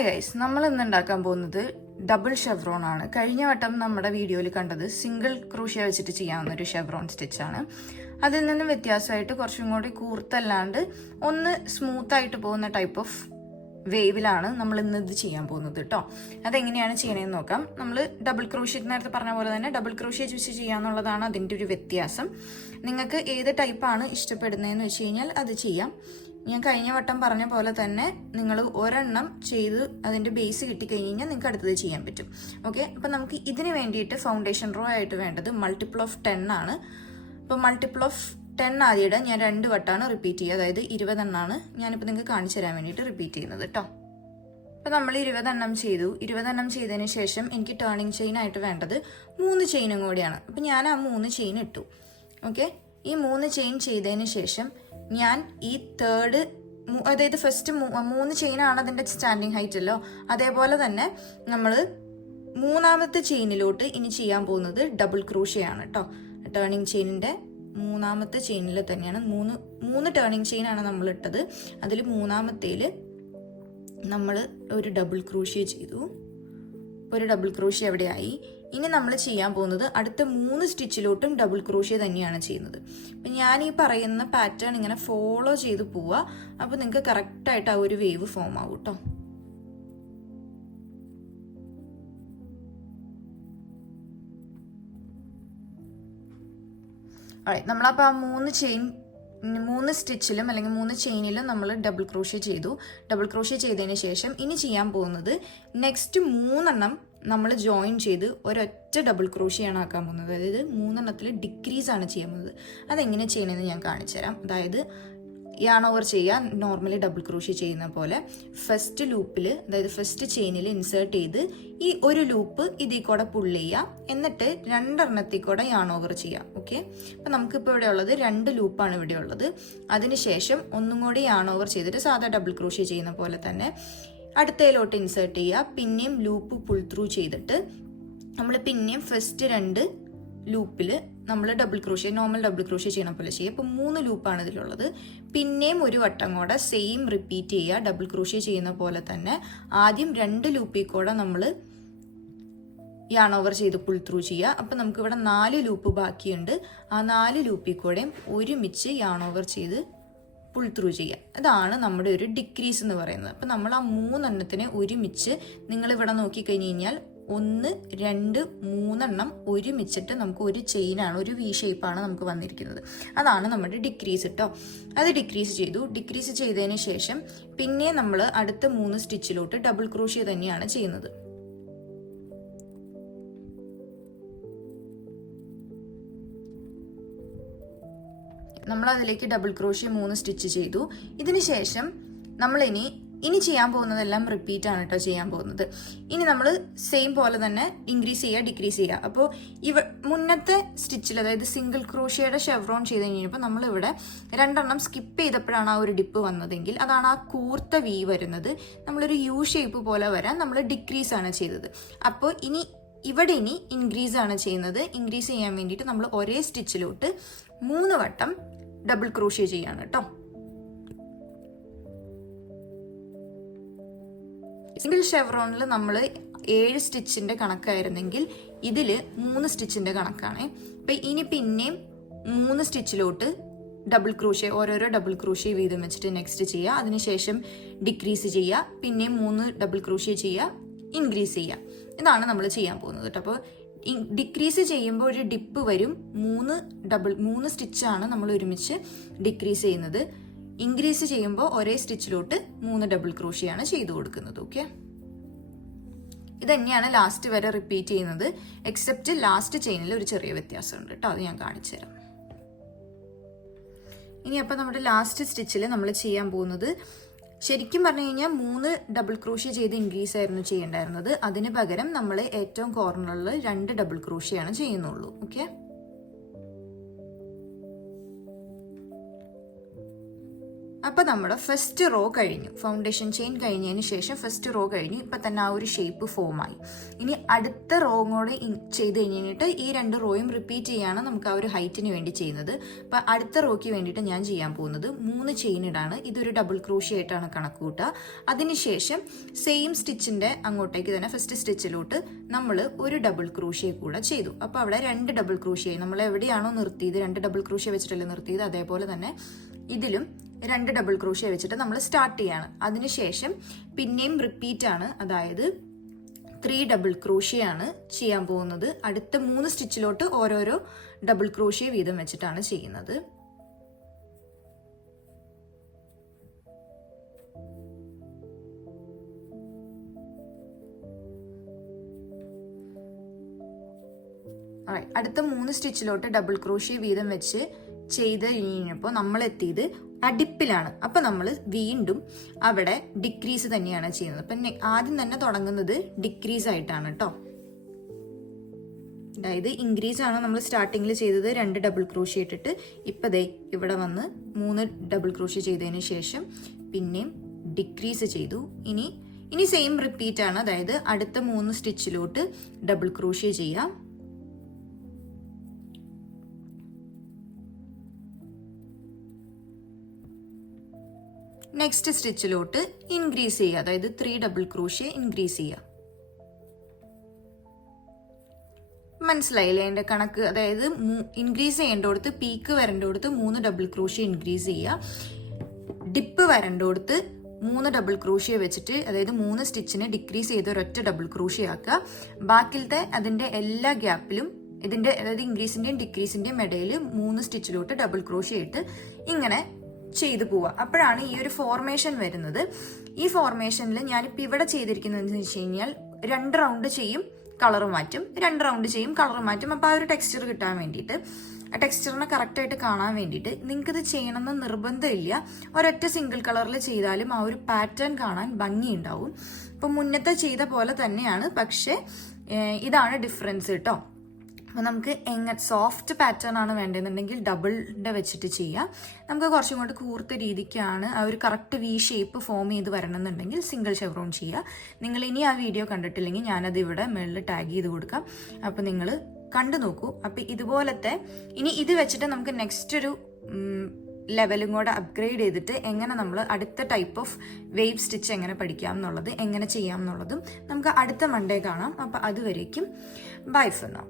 Hi guys, നമ്മൾ ഇന്ന് ഉണ്ടാക്കാൻ പോകുന്നത് ഡബിൾ ഷെവ്രോൺ ആണ്. കഴിഞ്ഞ വട്ടം നമ്മുടെ വീഡിയോയിൽ കണ്ടത് സിംഗിൾ ക്രൂഷ്യ വെച്ചിട്ട് ചെയ്യാവുന്ന ഒരു ഷെവ്രോൺ സ്റ്റിച്ചാണ്. അതിൽ നിന്നും വ്യത്യാസമായിട്ട് കുറച്ചും കൂടി കൂർത്തല്ലാണ്ട് ഒന്ന് സ്മൂത്ത് ആയിട്ട് പോകുന്ന ടൈപ്പ് ഓഫ് വേവിലാണ് നമ്മൾ ഇന്ന് ഇത് ചെയ്യാൻ പോകുന്നത് കേട്ടോ. അതെങ്ങനെയാണ് ചെയ്യണമെന്ന് നോക്കാം. നമ്മൾ ഡബിൾ ക്രൂഷ്യ നേരത്തെ പറഞ്ഞ പോലെ തന്നെ ഡബിൾ ക്രൂഷ്യ വെച്ച് ചെയ്യാന്നുള്ളതാണ് അതിൻ്റെ ഒരു വ്യത്യാസം. നിങ്ങൾക്ക് ഏത് ടൈപ്പാണ് ഇഷ്ടപ്പെടുന്നതെന്ന് വെച്ച് കഴിഞ്ഞാൽ അത് ചെയ്യാം. ഞാൻ കഴിഞ്ഞ വട്ടം പറഞ്ഞ പോലെ തന്നെ നിങ്ങൾ ഒരെണ്ണം ചെയ്ത് അതിൻ്റെ ബേസ് കിട്ടിക്കഴിഞ്ഞാൽ നിങ്ങൾക്ക് അടുത്തത് ചെയ്യാൻ പറ്റും. ഓക്കെ, അപ്പം നമുക്ക് ഇതിന് വേണ്ടിയിട്ട് ഫൗണ്ടേഷൻ റോ ആയിട്ട് വേണ്ടത് മൾട്ടിപ്പിൾ ഓഫ് 10 ആണ്. അപ്പോൾ മൾട്ടിപ്പിൾ ഓഫ് 10 ആദ്യയുടെ ഞാൻ 2 വട്ടമാണ് റിപ്പീറ്റ് ചെയ്യുക. അതായത് 20 എണ്ണമാണ് ഞാനിപ്പോൾ നിങ്ങൾക്ക് കാണിച്ചു തരാൻ വേണ്ടിയിട്ട് റിപ്പീറ്റ് ചെയ്യുന്നത് കേട്ടോ. അപ്പോൾ നമ്മൾ 20 എണ്ണം ചെയ്തു. 20 എണ്ണം ചെയ്തതിന് ശേഷം എനിക്ക് ടേണിങ് ചെയിൻ ആയിട്ട് വേണ്ടത് 3 ചെയിനും കൂടിയാണ്. അപ്പം ഞാൻ ആ 3 ചെയിൻ ഇട്ടു. ഓക്കെ, ഈ 3 ചെയിൻ ചെയ്തതിന് ശേഷം ഞാൻ ഈ തേർഡ്, അതായത് ഫസ്റ്റ് 3 ചെയിനാണ് അതിൻ്റെ സ്റ്റാൻഡിങ് ഹൈറ്റ് അല്ലോ, അതേപോലെ തന്നെ നമ്മൾ മൂന്നാമത്തെ ചെയിനിലോട്ട് ഇനി ചെയ്യാൻ പോകുന്നത് ഡബിൾ ക്രൂഷ്യയാണ് കേട്ടോ. ടേണിങ് ചെയിനിൻ്റെ മൂന്നാമത്തെ ചെയിനിൽ തന്നെയാണ് മൂന്ന് ടേണിങ് ചെയിനാണ് നമ്മൾ ഇട്ടത്. അതിൽ മൂന്നാമത്തേൽ നമ്മൾ ഒരു ഡബിൾ ക്രൂഷ്യ ചെയ്തു. ഒരു ഡബിൾ ക്രൂഷ്യ എവിടെയായി. ഇനി നമ്മൾ ചെയ്യാൻ പോകുന്നത് അടുത്ത 3 സ്റ്റിച്ചിലോട്ടും ഡബിൾ ക്രൂഷ്യ തന്നെയാണ് ചെയ്യുന്നത്. അപ്പം ഞാൻ ഈ പറയുന്ന പാറ്റേൺ ഇങ്ങനെ ഫോളോ ചെയ്ത് പോവുക. അപ്പോൾ നിങ്ങൾക്ക് കറക്റ്റായിട്ട് ആ ഒരു വേവ് ഫോം ആവും കേട്ടോ. നമ്മളപ്പോൾ ആ 3 സ്റ്റിച്ചിലും അല്ലെങ്കിൽ 3 ചെയിനിലും നമ്മൾ ഡബിൾ ക്രോഷ്യ ചെയ്തു. ഡബിൾ ക്രോഷ്യ ചെയ്തതിന് ശേഷം ഇനി ചെയ്യാൻ പോകുന്നത് നെക്സ്റ്റ് 3 എണ്ണം നമ്മൾ ജോയിൻ ചെയ്ത് ഒരൊറ്റ ഡബിൾ ക്രോഷ്യയാണ് ആക്കാൻ പോകുന്നത്. അതായത് 3 എണ്ണത്തിൽ ഡിക്രീസ് ആണ് ചെയ്യാൻ പോകുന്നത്. അതെങ്ങനെ ചെയ്യണമെന്ന് ഞാൻ കാണിച്ചു തരാം. അതായത് യാൺ ഓവർ ചെയ്യുക, നോർമലി ഡബിൾ ക്രോഷ്യ ചെയ്യുന്ന പോലെ ഫസ്റ്റ് ലൂപ്പിൽ, അതായത് ഫസ്റ്റ് ചെയിനിൽ ഇൻസേർട്ട് ചെയ്ത് ഈ ഒരു ലൂപ്പ് ഇതിൽ കൂടെ പുള്ള് ചെയ്യുക. എന്നിട്ട് 2 എണ്ണത്തിൽ കൂടെ യാൺ ഓവർ ചെയ്യാം. ഓക്കെ, അപ്പം നമുക്കിപ്പോൾ ഇവിടെ ഉള്ളത് 2 ലൂപ്പാണ് ഇവിടെ ഉള്ളത്. അതിനുശേഷം ഒന്നും കൂടി യാൺ ഓവർ ചെയ്തിട്ട് സാധാ ഡബിൾ ക്രോഷ്യ ചെയ്യുന്ന പോലെ തന്നെ അടുത്തയിലോട്ട് ഇൻസേർട്ട് ചെയ്യുക. പിന്നെയും ലൂപ്പ് പുൾ ത്രൂ ചെയ്തിട്ട് നമ്മൾ പിന്നെയും ഫസ്റ്റ് 2 ലൂപ്പിൽ നമ്മൾ double crochet, normal double crochet ചെയ്യണ പോലെ ചെയ്യുക. അപ്പോൾ 3 ലൂപ്പാണ് ഇതിലുള്ളത്. പിന്നെയും ഒരു വട്ടം കൂടെ സെയിം റിപ്പീറ്റ് ചെയ്യുക. ഡബിൾ ക്രോഷ്യ ചെയ്യുന്ന പോലെ തന്നെ ആദ്യം 2 ലൂപ്പിൽ കൂടെ നമ്മൾ യാൺ ഓവർ ചെയ്ത് പുൾ ത്രൂ ചെയ്യുക. അപ്പം നമുക്കിവിടെ 4 ലൂപ്പ് ബാക്കിയുണ്ട്. ആ 4 ലൂപ്പിൽ കൂടെയും ഒരുമിച്ച് യാൺ ഓവർ ചെയ്ത് പുൾ ത്രൂ ചെയ്യുക. അതാണ് നമ്മുടെ ഒരു ഡിക്രീസ് എന്ന് പറയുന്നത്. അപ്പം നമ്മൾ ആ 3 എണ്ണത്തിനെ ഒരുമിച്ച് നിങ്ങളിവിടെ നോക്കിക്കഴിഞ്ഞ് കഴിഞ്ഞാൽ 1, 2, 3 എണ്ണം ഒരുമിച്ചിട്ട് നമുക്ക് ഒരു ചെയിനാണ്, ഒരു വി ഷേപ്പാണ് നമുക്ക് വന്നിരിക്കുന്നത്. അതാണ് നമ്മുടെ ഡിക്രീസ് കേട്ടോ. അത് ഡിക്രീസ് ചെയ്തു. ഡിക്രീസ് ചെയ്തതിന് ശേഷം പിന്നെ നമ്മൾ അടുത്ത 3 സ്റ്റിച്ചിലോട്ട് ഡബിൾ ക്രോഷ്യ തന്നെയാണ് ചെയ്യുന്നത്. നമ്മൾ അതിലേക്ക് ഡബിൾ ക്രോഷ്യ 3 സ്റ്റിച്ച് ചെയ്തു. ഇതിന് ശേഷം നമ്മൾ ഇനി ചെയ്യാൻ പോകുന്നതെല്ലാം റിപ്പീറ്റ് ആണ് കേട്ടോ ചെയ്യാൻ പോകുന്നത്. ഇനി നമ്മൾ സെയിം പോലെ തന്നെ ഇൻക്രീസ് ചെയ്യുക, ഡിക്രീസ് ചെയ്യുക. അപ്പോൾ മുന്നത്തെ സ്റ്റിച്ചിൽ, അതായത് സിംഗിൾ ക്രോഷ്യയുടെ ഷെവ്രോൺ ചെയ്ത് കഴിഞ്ഞപ്പോൾ നമ്മളിവിടെ 2 എണ്ണം സ്കിപ്പ് ചെയ്തപ്പോഴാണ് ആ ഒരു ഡിപ്പ് വന്നതെങ്കിൽ അതാണ് ആ കൂർത്ത വി വരുന്നത്. നമ്മളൊരു യു ഷേപ്പ് പോലെ വരാൻ നമ്മൾ ഡിക്രീസ് ആണ് ചെയ്തത്. അപ്പോൾ ഇവിടെ ഇൻക്രീസ് ആണ് ചെയ്യുന്നത്. ഇൻക്രീസ് ചെയ്യാൻ വേണ്ടിയിട്ട് നമ്മൾ ഒരേ സ്റ്റിച്ചിലോട്ട് 3 വട്ടം ഡബിൾ ക്രോഷ്യ ചെയ്യാണ് കേട്ടോ. സിംഗിൾ ഷെവ്രോണിൽ നമ്മൾ 7 സ്റ്റിച്ചിന്റെ കണക്കായിരുന്നെങ്കിൽ ഇതിൽ 3 സ്റ്റിച്ചിന്റെ കണക്കാണ്. അപ്പം ഇനി പിന്നെയും 3 സ്റ്റിച്ചിലോട്ട് ഡബിൾ ക്രോഷ്യ, ഓരോരോ ഡബിൾ ക്രോഷ്യ വീതം വെച്ചിട്ട് നെക്സ്റ്റ് ചെയ്യുക. അതിനുശേഷം ഡിക്രീസ് ചെയ്യുക, പിന്നെയും 3 ഡബിൾ ക്രോഷ്യ ചെയ്യുക, ഇൻക്രീസ് ചെയ്യുക. ഇതാണ് നമ്മൾ ചെയ്യാൻ പോകുന്നത് കേട്ടോ. അപ്പോൾ ഡിക്രീസ് ചെയ്യുമ്പോൾ ഒരു ഡിപ്പ് വരും. 3 സ്റ്റിച്ചാണ് നമ്മൾ ഒരുമിച്ച് ഡിക്രീസ് ചെയ്യുന്നത്. ഇൻക്രീസ് ചെയ്യുമ്പോൾ ഒരേ സ്റ്റിച്ചിലോട്ട് 3 ഡബിൾ ക്രോഷ്യയാണ് ചെയ്തു കൊടുക്കുന്നത്. ഓക്കെ, ഇത് തന്നെയാണ് ലാസ്റ്റ് വരെ റിപ്പീറ്റ് ചെയ്യുന്നത്. എക്സെപ്റ്റ് ലാസ്റ്റ് ചെയിനിൽ ഒരു ചെറിയ വ്യത്യാസമുണ്ട് കേട്ടോ. അത് ഞാൻ കാണിച്ചു തരാം. ഇനി അപ്പോൾ നമ്മുടെ ലാസ്റ്റ് സ്റ്റിച്ചിൽ നമ്മൾ ചെയ്യാൻ പോകുന്നത്, ശരിക്കും പറഞ്ഞു കഴിഞ്ഞാൽ 3 ഡബിൾ ക്രോഷ്യ ചെയ്ത് ഇൻക്രീസ് ആയിരുന്നു ചെയ്യേണ്ടായിരുന്നത്. അതിന് പകരം നമ്മൾ ഏറ്റവും കോർണറിൽ 2 ഡബിൾ ക്രോഷ്യയാണ് ചെയ്യുന്നുള്ളൂ. ഓക്കെ, അപ്പോൾ നമ്മുടെ ഫസ്റ്റ് റോ കഴിഞ്ഞു. ഫൗണ്ടേഷൻ ചെയിൻ കഴിഞ്ഞതിന് ശേഷം ഫസ്റ്റ് റോ കഴിഞ്ഞു. ഇപ്പം തന്നെ ആ ഒരു ഷേപ്പ് ഫോമായി. ഇനി അടുത്ത റോ കൂടെ ചെയ്ത് കഴിഞ്ഞിട്ട് ഈ 2 റോയും റിപ്പീറ്റ് ചെയ്യാണ് നമുക്ക് ആ ഒരു ഹൈറ്റിന് വേണ്ടി ചെയ്യുന്നത്. അപ്പം അടുത്ത റോയ്ക്ക് വേണ്ടിയിട്ട് ഞാൻ ചെയ്യാൻ പോകുന്നത് 3 ചെയിൻ ഇടാണ്. ഇതൊരു ഡബിൾ ക്രോഷ്യ ആയിട്ടാണ് കണക്ക് കൂട്ടുക. അതിനുശേഷം സെയിം സ്റ്റിച്ചിൻ്റെ അങ്ങോട്ടേക്ക് തന്നെ ഫസ്റ്റ് സ്റ്റിച്ചിലോട്ട് നമ്മൾ ഒരു ഡബിൾ ക്രോഷ്യ കൂടെ ചെയ്തു. അപ്പോൾ അവിടെ 2 ഡബിൾ ക്രോഷ്യ. നമ്മൾ എവിടെയാണോ നിർത്തിയത്, 2 ഡബിൾ ക്രോഷ്യ വെച്ചിട്ടല്ലേ നിർത്തിയത്, അതേപോലെ തന്നെ ഇതിലും 2 ഡബിൾ ക്രോഷ്യ വെച്ചിട്ട് നമ്മൾ സ്റ്റാർട്ട് ചെയ്യാണ്. അതിനുശേഷം പിന്നെയും റിപ്പീറ്റ് ആണ്, അതായത് 3 ഡബിൾ ക്രോഷ്യ ആണ് ചെയ്യാൻ പോകുന്നത്. അടുത്ത 3 സ്റ്റിച്ചിലോട്ട് ഓരോരോ ഡബിൾ ക്രോഷ്യ വീതം വെച്ചിട്ടാണ് ചെയ്യുന്നത്. അടുത്ത 3 സ്റ്റിച്ചിലോട്ട് ഡബിൾ ക്രോഷ്യ വീതം വെച്ച് ചെയ്ത് കഴിഞ്ഞപ്പോൾ നമ്മൾ എത്തിയത് അടിപ്പിലാണ്. അപ്പം നമ്മൾ വീണ്ടും അവിടെ ഡിക്രീസ് തന്നെയാണ് ചെയ്യുന്നത്. അപ്പം ആദ്യം തന്നെ തുടങ്ങുന്നത് ഡിക്രീസ് ആയിട്ടാണ് കേട്ടോ. അതായത് ഇൻക്രീസ് ആണ് നമ്മൾ സ്റ്റാർട്ടിങ്ങിൽ ചെയ്തത്, 2 ഡബിൾ ക്രോഷ്യ ഇട്ടിട്ട് ഇപ്പം ദേ ഇവിടെ വന്ന് 3 ഡബിൾ ക്രോഷ്യ ചെയ്തതിന് ശേഷം പിന്നെയും ഡിക്രീസ് ചെയ്തു. ഇനി സെയിം റിപ്പീറ്റ് ആണ്, അതായത് അടുത്ത 3 സ്റ്റിച്ചിലോട്ട് ഡബിൾ ക്രോഷ്യ ചെയ്യാം. നെക്സ്റ്റ് സ്റ്റിച്ചിലോട്ട് ഇൻക്രീസ് ചെയ്യുക, അതായത് 3 ഡബിൾ ക്രോഷ്യ ഇൻക്രീസ് ചെയ്യുക. മനസ്സിലായില്ലേ എൻ്റെ കണക്ക്? അതായത് ഇൻക്രീസ് ചെയ്യേണ്ടടുത്ത് പീക്ക് വരേണ്ടടുത്ത് 3 ഡബിൾ ക്രോഷ്യ ഇൻക്രീസ് ചെയ്യുക. ഡിപ്പ് വരേണ്ടടുത്ത് 3 ഡബിൾ ക്രോഷ്യ വെച്ചിട്ട്, അതായത് 3 സ്റ്റിച്ചിനെ ഡിക്രീസ് ചെയ്ത് ഒരൊറ്റ ഡബിൾ ക്രോഷ്യ ആക്കുക. ബാക്കിലത്തെ അതിൻ്റെ എല്ലാ ഗ്യാപ്പിലും ഇതിൻ്റെ, അതായത് ഇൻക്രീസിൻ്റെയും ഡിക്രീസിൻ്റെയും ഇടയിൽ 3 സ്റ്റിച്ചിലോട്ട് ഡബിൾ ക്രോഷ്യ ഇട്ട് ഇങ്ങനെ ചെയ്തു പോവുക. അപ്പോഴാണ് ഈ ഒരു ഫോർമേഷൻ വരുന്നത്. ഈ ഫോർമേഷനിൽ ഞാനിപ്പോൾ ഇവിടെ ചെയ്തിരിക്കുന്നതെന്ന് വെച്ച് കഴിഞ്ഞാൽ 2 റൗണ്ട് ചെയ്യും, കളർ മാറ്റും, 2 റൗണ്ട് ചെയ്യും, കളർ മാറ്റും. അപ്പോൾ ആ ഒരു ടെക്സ്ചർ കിട്ടാൻ വേണ്ടിയിട്ട്, ആ ടെക്സ്ചറിനെ കറക്റ്റായിട്ട് കാണാൻ വേണ്ടിയിട്ട് നിങ്ങൾക്കിത് ചെയ്യണമെന്ന് നിർബന്ധമില്ല. ഒരൊറ്റ സിംഗിൾ കളറിൽ ചെയ്താലും ആ ഒരു പാറ്റേൺ കാണാൻ ഭംഗിയുണ്ടാവും. ഇപ്പം മുന്നത്തെ ചെയ്ത പോലെ തന്നെയാണ്, പക്ഷേ ഇതാണ് ഡിഫറൻസ് കേട്ടോ. അപ്പോൾ നമുക്ക് സോഫ്റ്റ് പാറ്റേൺ ആണ് വേണ്ടതെന്നുണ്ടെങ്കിൽ ഡബിളിൻ്റെ വെച്ചിട്ട് ചെയ്യാം. നമുക്ക് കുറച്ചും കൂടി കൂർത്ത രീതിക്കാണ് ആ ഒരു കറക്റ്റ് വി ഷേപ്പ് ഫോം ചെയ്ത് വരണമെന്നുണ്ടെങ്കിൽ സിംഗിൾ ഷെവ്രോൺ ചെയ്യുക. നിങ്ങൾ ഇനി ആ വീഡിയോ കണ്ടിട്ടില്ലെങ്കിൽ ഞാനത് ഇവിടെ മുകളിൽ ടാഗ് ചെയ്ത് കൊടുക്കാം. അപ്പോൾ നിങ്ങൾ കണ്ടു നോക്കൂ. അപ്പോൾ ഇതുപോലത്തെ ഇനി ഇത് വെച്ചിട്ട് നമുക്ക് നെക്സ്റ്റ് ഒരു ലെവലും കൂടെ അപ്ഗ്രേഡ് ചെയ്തിട്ട് എങ്ങനെ നമ്മൾ അടുത്ത ടൈപ്പ് ഓഫ് വേവ് സ്റ്റിച്ച് എങ്ങനെ പഠിക്കാം എന്നുള്ളത്, എങ്ങനെ ചെയ്യാം എന്നുള്ളതും നമുക്ക് അടുത്ത മൺഡേ കാണാം. അപ്പോൾ അതുവരേക്കും ബൈ ഫോർ നൗ.